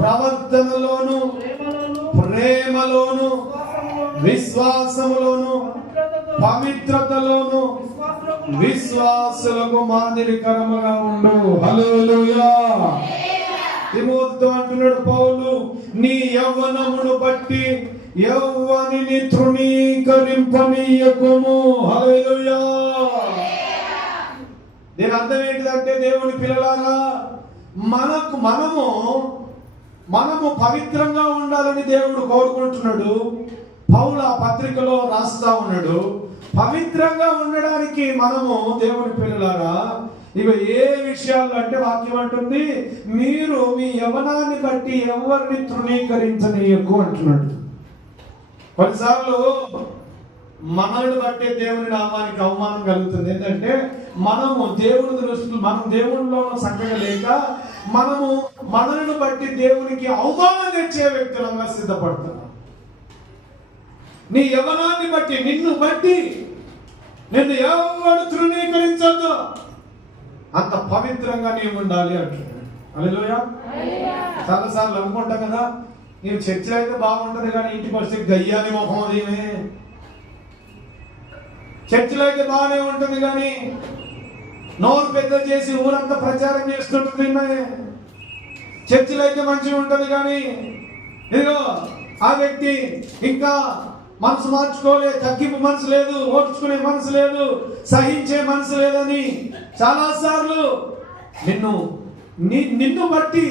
ప్రవర్తనలోను ప్రేమలోను విశ్వాసములోను పవిత్రతలోను విశ్వాసులకు మాదిరికరముగా ఉండు. హల్లెలూయా. తిమోతితో అంటున్నాడు పౌలు, నీ యవ్వనమును బట్టి యవ్వనిని తృణీకరింపనీయకుము. హల్లెలూయా. దీని అర్థం ఏంటిదంటే, దేవుని పిల్లలారా, మనము పవిత్రంగా ఉండాలని దేవుడు కోరుకుంటున్నాడు. పౌలు ఆ పత్రికలో రాస్తా ఉన్నాడు. పవిత్రంగా ఉండడానికి మనము దేవుని పిల్లలారా ఇవి ఏ విషయాలు అంటే వాక్యం అంటుంది, మీరు మీ యవ్వనాన్ని బట్టి ఎవరిని తృణీకరించనీయకు అంటున్నాడు. కొన్నిసార్లు మనల్ని బట్టే దేవుని నామానికి అవమానం కలుగుతుంది. ఏంటంటే మనము దేవుని దృష్టిలో మనం దేవునిలో చక్కగా లేక మనల్ని బట్టి దేవునికి అవమానం తెచ్చే వ్యక్తులంగా సిద్ధపడుతున్నాం. నీ యవ్వనాన్ని బట్టి నిన్ను ఎవరు తృణీకరించొద్దు, అంత పవిత్రంగా నీవు ఉండాలి అంటున్నాడు. హల్లెలూయా. చాలాసార్లు అనుకుంటాం కదా, నీవు చర్చలో అయితే బాగుంటది కానీ ఇంటికి వస్తే గయ్యాని మొహం అది. చర్చిలో అయితే బాగానే ఉంటుంది కానీ నోరు పెద్ద చేసి ఊరంతా ప్రచారం చేస్తుంటుంది. చర్చిలో అయితే మంచిగా ఉంటుంది కానీ ఇదిగో ఆ వ్యక్తి ఇంకా మనసు మార్చుకోలే, తగ్గింపు మనసు లేదు, ఓర్చుకునే మనసు లేదు, సహించే మనసు లేదని చాలాసార్లు నిన్ను బట్టి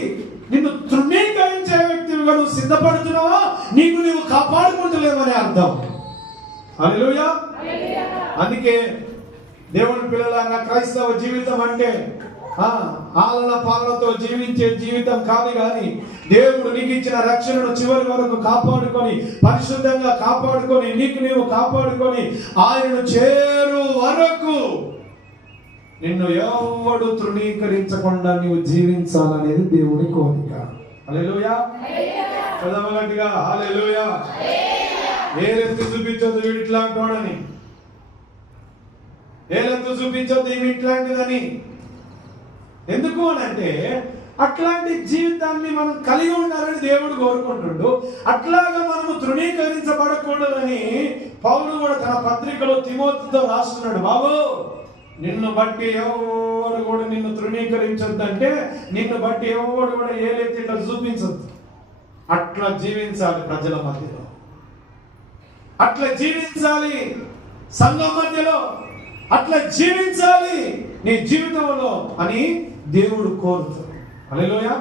నిన్ను తృణీకరించే వ్యక్తిగా నువ్వు సిద్ధపడుతున్నావా, నీవు కాపాడుకుంటలేవని అర్థం. హల్లెలూయా. అందుకే దేవుని పిల్లలారా, క్రైస్తవ జీవితం అంటే ఆలన పాలనతో జీవించే జీవితం కాదు కానీ దేవుడు నీకు ఇచ్చిన రక్షణను చివరి వరకు కాపాడుకొని, పరిశుద్ధంగా కాపాడుకొని, నీవు కాపాడుకొని ఆయనను చేరు వరకు నిన్ను ఎవడు తృణీకరించకుండా నీవు జీవించాలనేది దేవుని కోరిక. హల్లెలూయా. చదవగట్టిగా హల్లెలూయా. ఏలెత్తి చూపించొద్దు వీడు ఇట్లాంటి వాడని, ఏలెత్తి చూపించొద్దు ఇవి ఇట్లాంటిదని. ఎందుకు అనంటే అట్లాంటి జీవితాన్ని మనం కలిగి ఉండాలని దేవుడు కోరుకుంటున్నాడు. అట్లాగా మనము తృణీకరించబడకూడదని పౌలు కూడా తన పత్రికలో తిమోతితో రాస్తున్నాడు. బాబు, నిన్ను బట్టి ఎవరు కూడా నిన్ను తృణీకరించొద్దు అంటే, నిన్ను బట్టి ఎవరు కూడా ఏలెత్తి ఇట్లా చూపించొద్దు. అట్లా జీవించాలి ప్రజల మధ్యలో, అట్లా జీవించాలి సంఘం మధ్యలో, అట్లా జీవించాలి నీ జీవితంలో అని దేవుడు కోరుతాడు. హల్లెలూయా.